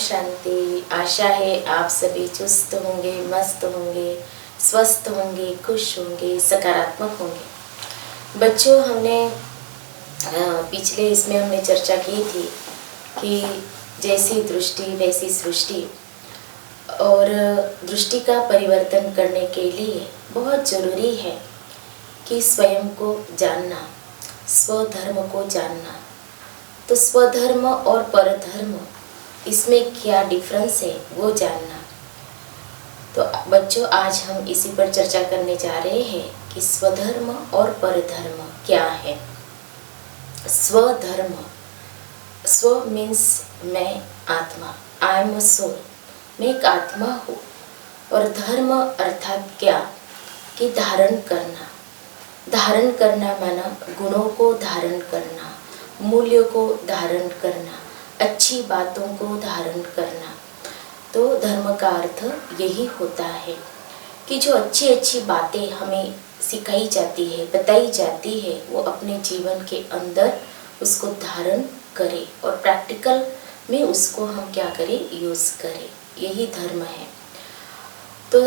शांति। आशा है आप सभी चुस्त होंगे, मस्त होंगे, स्वस्थ होंगे, खुश होंगे, सकारात्मक होंगे। बच्चों, हमने पिछले इसमें हमने चर्चा की थी कि जैसी दृष्टि वैसी सृष्टि, और दृष्टि का परिवर्तन करने के लिए बहुत ज़रूरी है कि स्वयं को जानना, स्वधर्म को जानना। तो स्वधर्म और परधर्म, इसमें क्या डिफरेंस है वो जानना। तो बच्चों, आज हम इसी पर चर्चा करने जा रहे हैं कि स्वधर्म और परधर्म क्या है। स्वधर्म, स्व मीन्स मैं, आत्मा, आई एम अ सोल, मैं एक आत्मा हूँ। और धर्म अर्थात क्या कि धारण करना। धारण करना माना गुणों को धारण करना, मूल्यों को धारण करना, अच्छी बातों को धारण करना। तो धर्म का अर्थ यही होता है कि जो अच्छी अच्छी बातें हमें सिखाई जाती है, बताई जाती है, वो अपने जीवन के अंदर उसको धारण करें और प्रैक्टिकल में उसको हम क्या करें, यूज़ करें। यही धर्म है। तो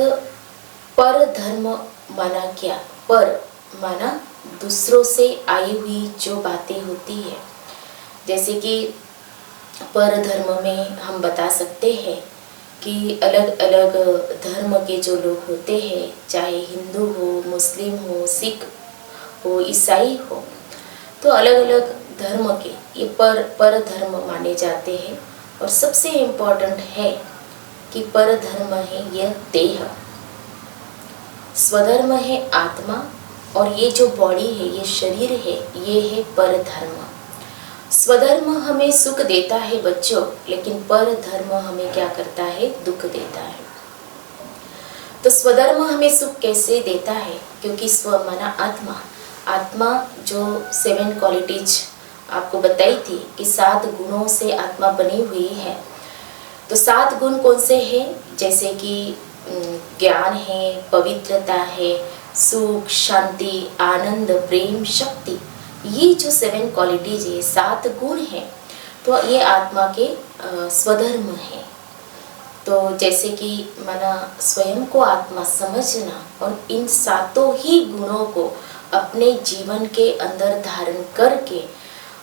पर धर्म माना क्या? पर माना दूसरों से आई हुई जो बातें होती है। जैसे कि पर धर्म में हम बता सकते हैं कि अलग अलग धर्म के जो लोग होते हैं, चाहे हिंदू हो, मुस्लिम हो, सिख हो, ईसाई हो, तो अलग अलग धर्म के ये पर धर्म माने जाते हैं। और सबसे इम्पोर्टेंट है कि पर धर्म है यह देह, स्वधर्म है आत्मा, और ये जो बॉडी है, ये शरीर है, ये है पर धर्म। स्वधर्म हमें सुख देता है बच्चों, लेकिन पर धर्म हमें क्या करता है, दुख देता है। तो स्वधर्म हमें सुख कैसे देता है? क्योंकि स्व माना आत्मा, आत्मा जो 7 क्वालिटीज आपको बताई थी कि 7 गुणों से आत्मा बनी हुई है। तो 7 गुण कौन से हैं? जैसे कि ज्ञान है, पवित्रता है, सुख, शांति, आनंद, प्रेम, शक्ति। ये जो 7 क्वालिटीज है, 7 गुण हैं, तो ये आत्मा के स्वधर्म है। तो जैसे कि माना स्वयं को आत्मा समझना और इन 7 ही गुणों को अपने जीवन के अंदर धारण करके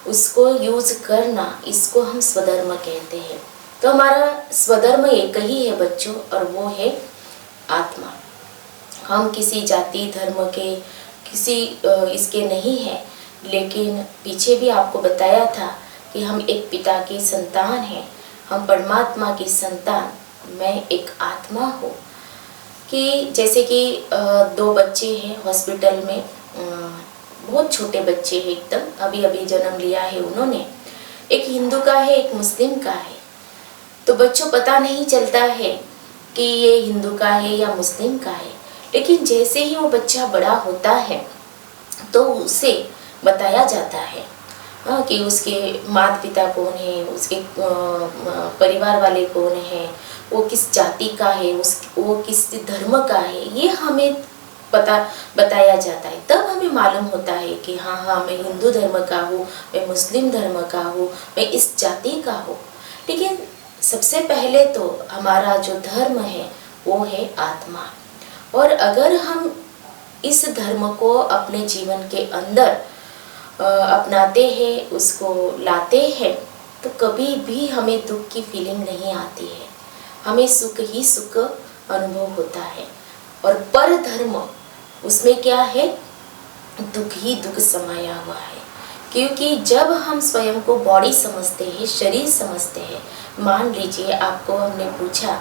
उसको यूज करना, इसको हम स्वधर्म कहते हैं। तो हमारा स्वधर्म एक ही है बच्चों, और वो है आत्मा। हम किसी जाति धर्म के, किसी इसके नहीं है, लेकिन पीछे भी आपको बताया था कि हम एक पिता की संतान हैं, हम परमात्मा की संतान। मैं एक आत्मा हूँ। कि जैसे कि 2 बच्चे हैं हॉस्पिटल में, बहुत छोटे बच्चे हैं, एकदम अभी अभी जन्म लिया है उन्होंने। एक हिंदू का है, एक मुस्लिम का है। तो बच्चों पता नहीं चलता है कि ये हिंदू का है या मुस्लिम का है, लेकिन जैसे ही वो बच्चा बड़ा होता है तो उसे बताया जाता है कि उसके माता पिता कौन है, उसके परिवार वाले कौन है, वो किस जाति का है, वो किस धर्म का है, ये हमें बताया जाता है। तब हमें मालूम होता है कि हाँ, मैं हिंदू धर्म का हूँ, मैं मुस्लिम धर्म का हूँ, मैं इस जाति का हूँ। लेकिन सबसे पहले तो हमारा जो धर्म है वो है आत्मा। और अगर हम इस धर्म को अपने जीवन के अंदर अपनाते हैं, उसको लाते हैं, तो कभी भी हमें दुख की फीलिंग नहीं आती है, हमें सुख ही सुख अनुभव होता है। और पर धर्म, उसमें क्या है, दुख ही दुख समाया हुआ है। क्योंकि जब हम स्वयं को बॉडी समझते हैं, शरीर समझते हैं, मान लीजिए आपको हमने पूछा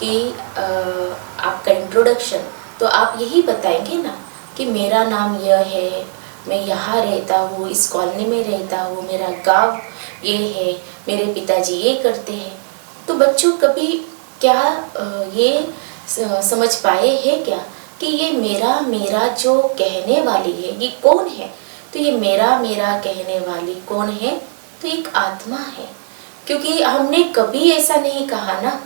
कि आपका इंट्रोडक्शन, तो आप यही बताएंगे ना कि मेरा नाम यह है, मैं यहाँ रहता हूँ, इस कॉलोनी में रहता हूँ, मेरा गांव ये है, मेरे पिताजी ये करते हैं। तो बच्चों कभी क्या ये समझ पाए हैं क्या कि ये मेरा जो कहने वाली है ये कौन है? तो ये मेरा कहने वाली कौन है? तो एक आत्मा है। क्योंकि हमने कभी ऐसा नहीं कहा ना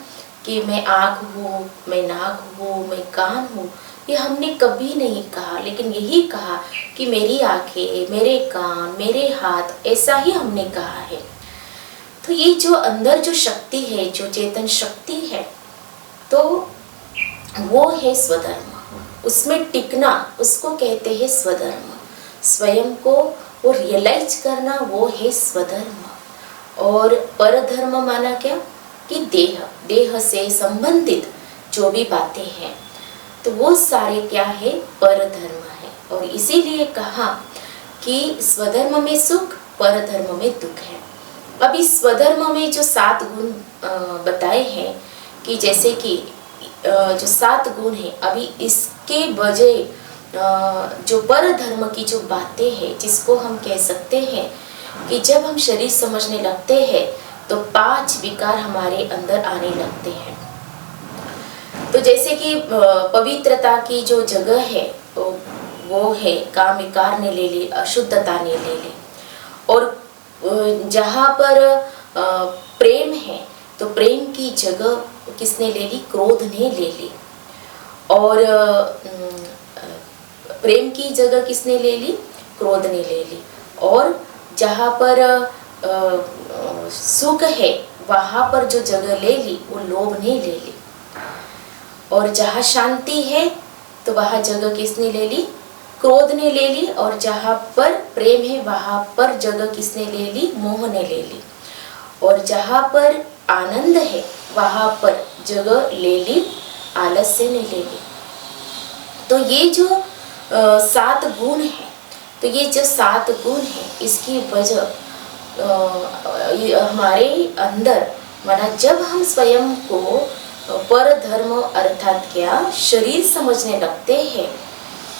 कि मैं आँख हूँ, मैं नाक हूँ, मैं कान हूँ, ये हमने कभी नहीं कहा। लेकिन यही कहा कि मेरी आँखें, मेरे कान, मेरे हाथ, ऐसा ही हमने कहा है। तो ये जो अंदर जो शक्ति है, जो चेतन शक्ति है, तो वो है स्वधर्म। उसमें टिकना, उसको कहते हैं स्वधर्म। स्वयं को वो रियलाइज करना, वो है स्वधर्म। और परधर्म माना क्या कि देह से संबंधित जो भी बातें हैं, तो वो सारे क्या है, परधर्म है। और इसीलिए कहा कि स्वधर्म में सुख, परधर्म में दुख है। अब इस स्वधर्म में जो 7 गुण बताए हैं, कि जैसे कि जो 7 गुण है, अभी इसके बजाय जो परधर्म की जो बातें हैं, जिसको हम कह सकते हैं कि जब हम शरीर समझने लगते हैं तो 5 विकार हमारे अंदर आने लगते हैं। तो जैसे कि पवित्रता की जो जगह है वो है काम विकार ने ले ली, अशुद्धता ने ले ली। और जहाँ पर प्रेम है, तो प्रेम की जगह किसने ले ली, क्रोध ने ले ली। और प्रेम की जगह किसने ले ली, क्रोध ने ले ली। और जहाँ पर सुख है, वहाँ पर जो जगह ले ली, वो लोभ ने ले ली। और जहाँ शांति है, तो वहाँ जगह किसने ले ली, क्रोध ने ले ली। और जहाँ पर प्रेम है, वहाँ पर जगह किसने ले ली, मोह ने ले ली। और जहाँ पर आनंद है, वहाँ पर जगह ले ली, आलस्य ने ले ली। तो ये जो 7 गुण है, तो ये जो 7 गुण है, इसकी वजह हमारे अंदर, माना जब हम स्वयं को परधर्म अर्थात क्या, शरीर समझने लगते हैं,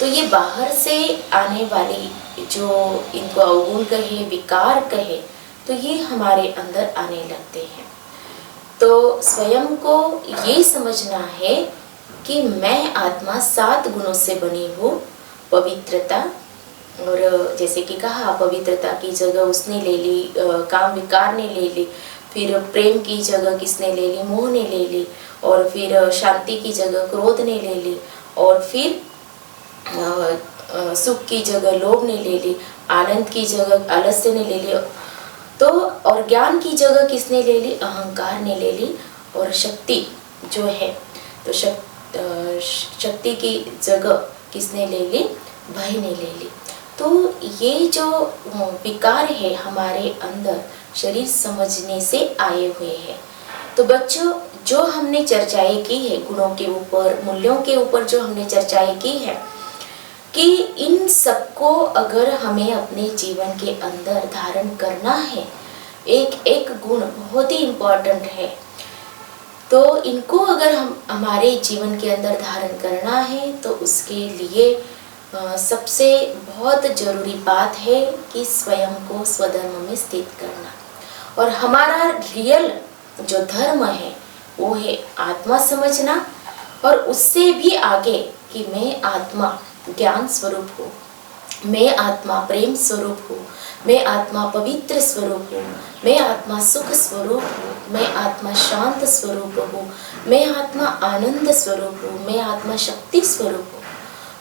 तो ये बाहर से आने वाली जो इनको अवगुण कहे, विकार कहे, तो ये हमारे अंदर आने लगते हैं। तो स्वयं को ये समझना है कि मैं आत्मा 7 गुणों से बनी हूँ। पवित्रता, और जैसे कि कहा, पवित्रता की जगह उसने ले ली, काम विकार ने ले ली। फिर प्रेम की जगह किसने ले ली, मोह ने ले ली। और फिर शांति की जगह क्रोध ने ले ली। और फिर सुख की जगह लोभ ने ले ली। आनंद की जगह आलस्य ने ले ली। तो और ज्ञान की जगह किसने ले ली, अहंकार ने ले ली। और शक्ति जो है, तो शक्ति की जगह किसने ले ली, भय ने ले ली। तो ये जो विकार है हमारे अंदर शरीर समझने से आए हुए हैं। तो बच्चों, जो हमने चर्चाएं की है गुणों के ऊपर, मूल्यों के ऊपर जो हमने चर्चाएं की है, कि इन सबको अगर हमें अपने जीवन के अंदर धारण करना है, एक एक गुण बहुत ही इम्पोर्टेंट है। तो इनको अगर हम हमारे जीवन के अंदर धारण करना है, तो उसके लिए सबसे बहुत जरूरी बात है कि स्वयं को स्वधर्म में स्थित करना। और हमारा रियल जो धर्म है, वो है आत्मा समझना। और उससे भी आगे कि मैं आत्मा ज्ञान स्वरूप हूँ, मैं आत्मा प्रेम स्वरूप हूँ, मैं आत्मा पवित्र स्वरूप हूँ, मैं आत्मा सुख स्वरूप हूँ, मैं आत्मा शांत स्वरूप हूँ, मैं आत्मा आनंद स्वरूप हूँ, मैं आत्मा शक्ति स्वरूप हूँ।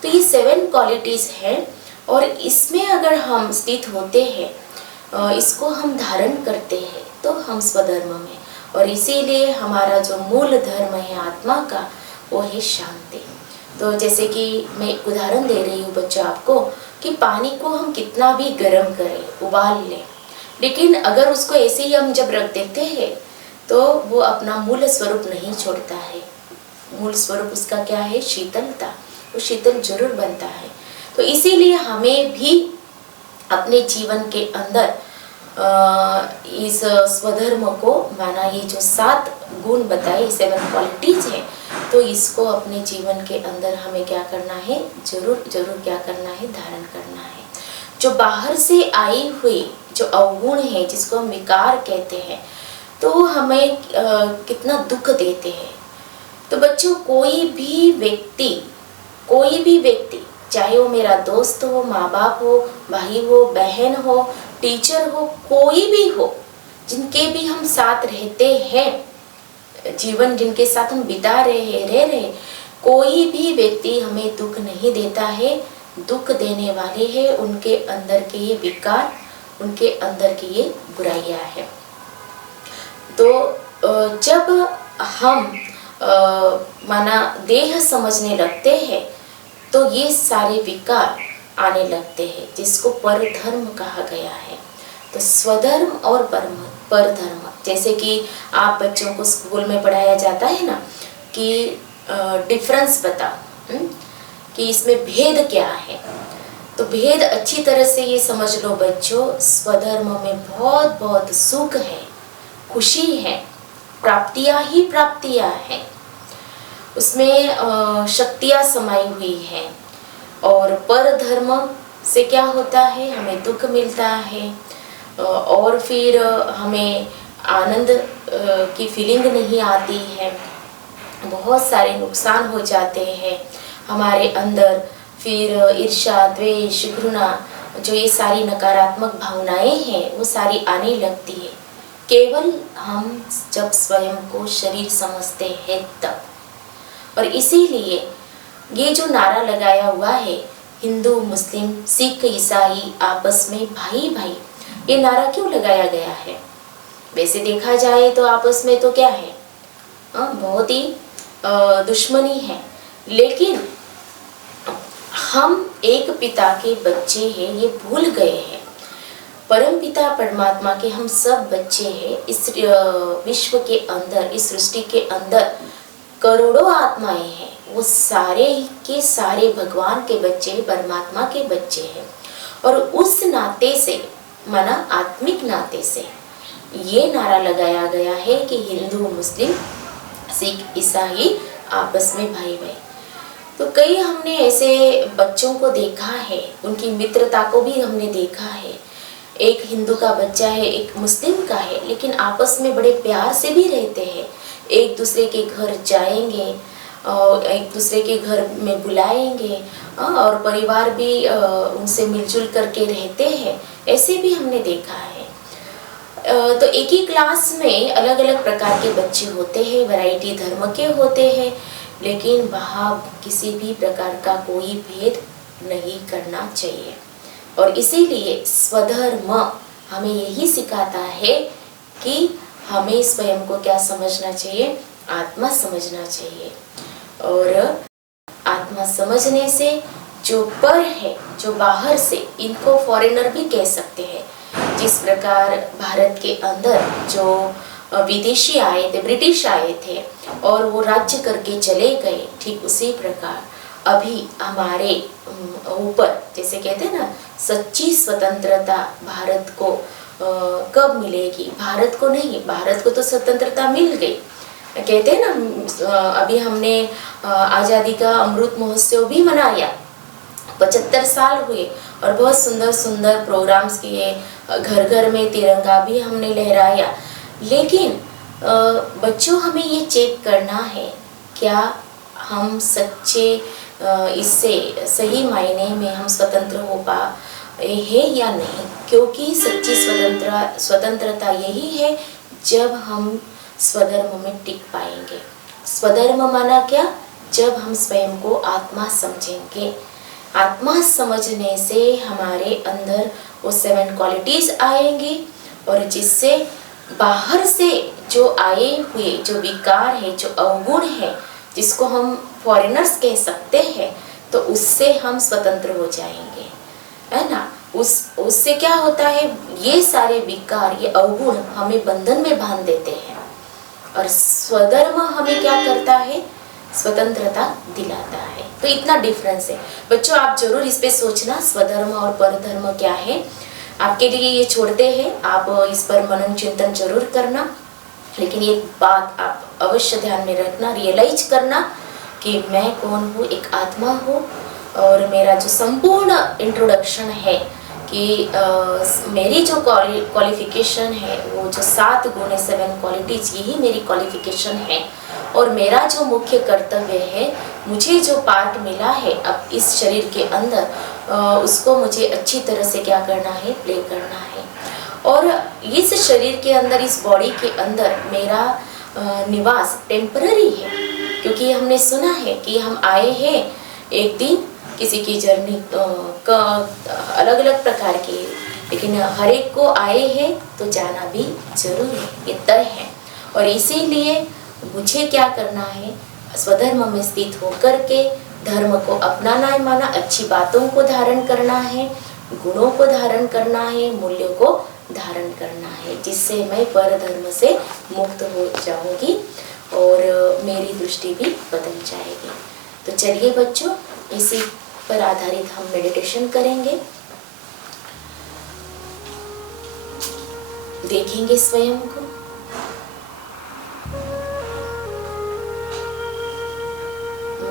तो ये 7 क्वालिटीज हैं। और इसमें अगर हम स्थित होते हैं, इसको हम धारण करते हैं, तो हम स्वधर्म में। और इसीलिए हमारा जो मूल धर्म है आत्मा का, वो है शांति। तो जैसे कि मैं एक उदाहरण दे रही हूँ बच्चों आपको, कि पानी को हम कितना भी गर्म करें, उबाल लें, लेकिन अगर उसको ऐसे ही हम जब रख देते हैं, तो वो अपना मूल स्वरूप नहीं छोड़ता है। मूल स्वरूप उसका क्या है, शीतलता। वो शीतल जरूर बनता है। तो इसीलिए हमें भी अपने जीवन के अंदर इस स्वधर्म को, माना ये जो 7 गुण बताए, 7 क्वालिटीज है, तो इसको अपने जीवन के अंदर हमें क्या करना है, जरूर जरूर क्या करना है, धारण करना है। जो बाहर से आई हुई जो अवगुण है, जिसको हम विकार कहते हैं, तो हमें कितना दुख देते हैं। तो बच्चों, कोई भी व्यक्ति, चाहे वो मेरा दोस्त हो, माँ बाप हो, भाई हो, बहन हो, टीचर हो, कोई भी हो, जिनके भी हम साथ रहते हैं, जीवन जिनके साथ हम बिता रहे हैं, कोई भी व्यक्ति हमें दुख नहीं देता है। दुख देने वाले हैं उनके अंदर के ये विकार, उनके अंदर की ये बुराइयां है। तो जब हम माना देह समझने लगते हैं तो ये सारे विकार आने लगते हैं, जिसको परधर्म कहा गया है। तो स्वधर्म और परधर्म, जैसे कि आप बच्चों को स्कूल में पढ़ाया जाता है ना कि डिफरेंस बताओ, कि इसमें भेद क्या है। तो भेद अच्छी तरह से ये समझ लो बच्चों, स्वधर्म में बहुत बहुत सुख है, खुशी है, प्राप्तियां ही प्राप्तियां हैं, उसमें शक्तियां समाई हुई हैं। और परधर्म से क्या होता है, हमें दुख मिलता है और फिर हमें आनंद की फीलिंग नहीं आती है, बहुत सारे नुकसान हो जाते हैं हमारे अंदर। फिर ईर्ष्या, द्वेष, घृणा, जो ये सारी नकारात्मक भावनाएं हैं वो सारी आने लगती है, केवल हम जब स्वयं को शरीर समझते हैं तब। और इसीलिए ये जो नारा लगाया हुआ है, हिंदू, मुस्लिम, सिख, ईसाई आपस में भाई भाई, ये नारा क्यों लगाया गया है? वैसे देखा जाए तो आपस में तो क्या है, बहुत ही दुश्मनी है, लेकिन हम एक पिता के बच्चे हैं, ये भूल गए हैं। परम पिता परमात्मा के हम सब बच्चे हैं। इस विश्व के अंदर, इस सृष्टि के अंदर करोड़ों आत्माएं हैं, वो सारे के सारे भगवान के बच्चे, परमात्मा के बच्चे हैं। और उस नाते से, माना आत्मिक नाते से, ये नारा लगाया गया है कि हिंदू, मुस्लिम, सिख, ईसाई आपस में भाई भाई। तो कई हमने ऐसे बच्चों को देखा है, उनकी मित्रता को भी हमने देखा है। एक हिंदू का बच्चा है, एक मुस्लिम का है, लेकिन आपस में बड़े प्यार से भी रहते हैं। एक दूसरे के घर जाएंगे और एक दूसरे के घर में बुलाएंगे और परिवार भी उनसे मिलजुल करके रहते हैं, ऐसे भी हमने देखा है। तो एक ही क्लास में अलग अलग प्रकार के बच्चे होते हैं, वैरायटी धर्म के होते हैं, लेकिन वहाँ किसी भी प्रकार का कोई भेद नहीं करना चाहिए। और इसीलिए स्वधर्म हमें यही सिखाता है कि हमें स्वयं को क्या समझना चाहिए, आत्मा समझना चाहिए। और आत्मा समझने से जो पर है, जो बाहर से, इनको फॉरेनर भी कह सकते हैं। जिस प्रकार भारत के अंदर जो विदेशी आए थे, ब्रिटिश आए थे और वो राज्य करके चले गए, ठीक उसी प्रकार अभी हमारे ऊपर, जैसे कहते हैं ना, सच्ची स्वतंत्रता भारत को कब मिलेगी? भारत को नहीं, भारत को तो स्वतंत्रता मिल गई। कहते हैं ना, अभी हमने आज़ादी का अमृत महोत्सव भी मनाया, 75 साल हुए और बहुत सुंदर सुंदर प्रोग्राम्स किए, घर घर में तिरंगा भी हमने लहराया। लेकिन बच्चों, हमें ये चेक करना है, क्या हम सच्चे इससे सही मायने में हम स्वतंत्र हो पा है या नहीं? क्योंकि सच्ची स्वतंत्रता यही है जब हम स्वधर्म में टिक पाएंगे। स्वधर्म माना क्या? जब हम स्वयं को आत्मा समझेंगे। आत्मा समझने से हमारे अंदर वो 7 क्वालिटीज आएंगी और जिससे बाहर से जो आए हुए जो विकार है, जो अवगुण है, जिसको हम फॉरेनर्स कह सकते हैं, तो उससे हम स्वतंत्र हो जाएंगे, है ना। उससे क्या होता है, ये सारे विकार, ये अवगुण हमें बंधन में बांध देते हैं और स्वधर्म हमें क्या करता है, स्वतंत्रता दिलाता है। तो इतना डिफरेंस है बच्चों, आप जरूर इस पे सोचना, स्वधर्म और परधर्म क्या है। आपके लिए ये छोड़ते हैं, आप इस पर मनन चिंतन जरूर करना। लेकिन एक बात आप अवश्य ध्यान में रखना, रियलाइज करना कि मैं कौन हूँ, एक आत्मा हूँ। और मेरा जो संपूर्ण इंट्रोडक्शन है कि मेरी जो क्वालिफिकेशन है, वो जो 7 गुण, 7 क्वालिटीज, यही मेरी क्वालिफिकेशन है। और मेरा जो मुख्य कर्तव्य है, मुझे जो पार्ट मिला है अब इस शरीर के अंदर, उसको मुझे अच्छी तरह से क्या करना है, प्ले करना है। और इस शरीर के अंदर, इस बॉडी के अंदर मेरा निवास टेम्पररी है, क्योंकि हमने सुना है कि हम आए हैं एक दिन, किसी की जर्नी अलग अलग प्रकार की, लेकिन हर एक को आए हैं तो जाना भी जरूर है, ये तय है। और इसीलिए मुझे क्या करना है, स्वधर्म में स्थित होकर के धर्म को अपनाना है, माना अच्छी बातों को धारण करना है, गुणों को धारण करना है, मूल्यों को धारण करना है, जिससे मैं पर धर्म से मुक्त हो जाऊंगी और मेरी दृष्टि भी बदल जाएगी। तो चलिए बच्चों, इसी पर आधारित हम मेडिटेशन करेंगे। देखेंगे स्वयं को।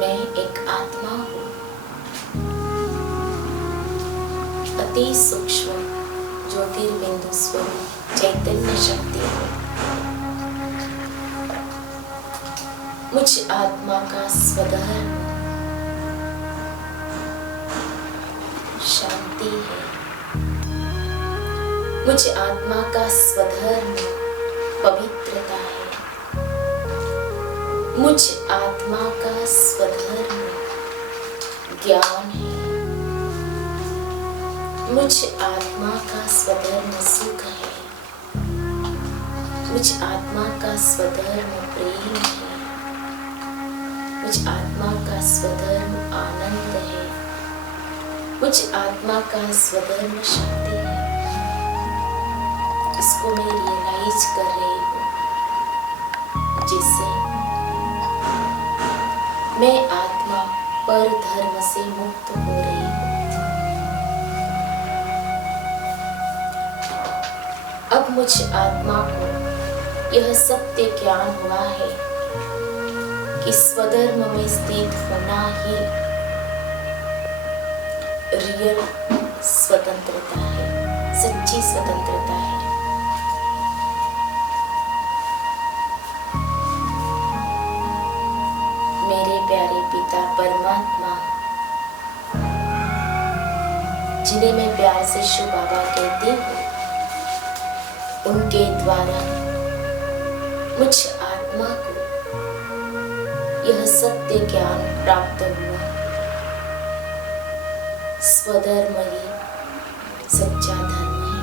मैं एक आत्मा हूँ, अति सूक्ष्म ज्योतिर्बिंदु स्वरूप चैतन्य शक्ति हूँ। मुझ आत्मा का स्वधर्म शांति है। मुझ आत्मा का स्वधर्म पवित्रता है। मुझ आत्मा का स्वधर्म ज्ञान है। मुझ आत्मा का स्वधर्म सुख है। मुझ आत्मा का स्वधर्म प्रेम है। मुझ आत्मा का स्वधर्म आनंद है। मुझ आत्मा का स्वधर्म शांति है। इसको मैं रियलाइज कर रही हूँ, जिससे मैं आत्मा पर धर्म से मुक्त हो रही हूँ। अब मुझ आत्मा को यह सत्य ज्ञान हुआ है कि स्वधर्म में स्थित होना ही रियल स्वतंत्रता है, सच्ची स्वतंत्रता है। मेरे प्यारे पिता परमात्मा, जिन्हें मैं प्यार से शिव बाबा कहती हूँ, उनके द्वारा मुझ आत्मा को यह सत्य ज्ञान प्राप्त हुआ। स्वधर्म ही सच्चा धर्म है।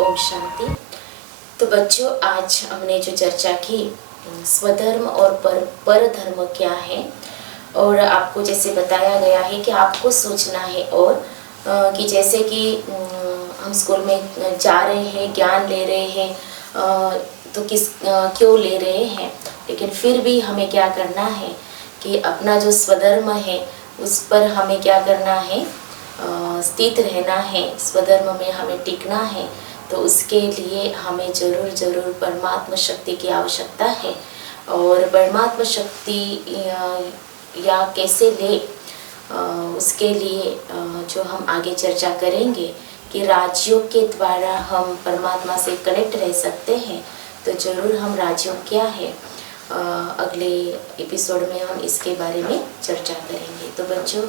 ओम शांति। तो बच्चों, आज हमने जो चर्चा की स्वधर्म और पर धर्म क्या है, और आपको जैसे बताया गया है कि आपको सोचना है, और कि जैसे कि हम स्कूल में जा रहे हैं, ज्ञान ले रहे हैं, तो क्यों ले रहे हैं, लेकिन फिर भी हमें क्या करना है कि अपना जो स्वधर्म है उस पर हमें क्या करना है, स्थित रहना है, स्वधर्म में हमें टिकना है। तो उसके लिए हमें ज़रूर परमात्मा शक्ति की आवश्यकता है। और परमात्मा शक्ति या कैसे ले, उसके लिए जो हम आगे चर्चा करेंगे कि राजयोग के द्वारा हम परमात्मा से कनेक्ट रह सकते हैं। तो ज़रूर हम राजयोग क्या है, अगले एपिसोड में हम इसके बारे में चर्चा करेंगे। तो बच्चों,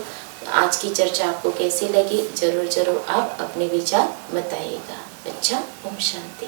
आज की चर्चा आपको कैसी लगी, ज़रूर आप अपने विचार बताइएगा। अच्छा, ओम शांति।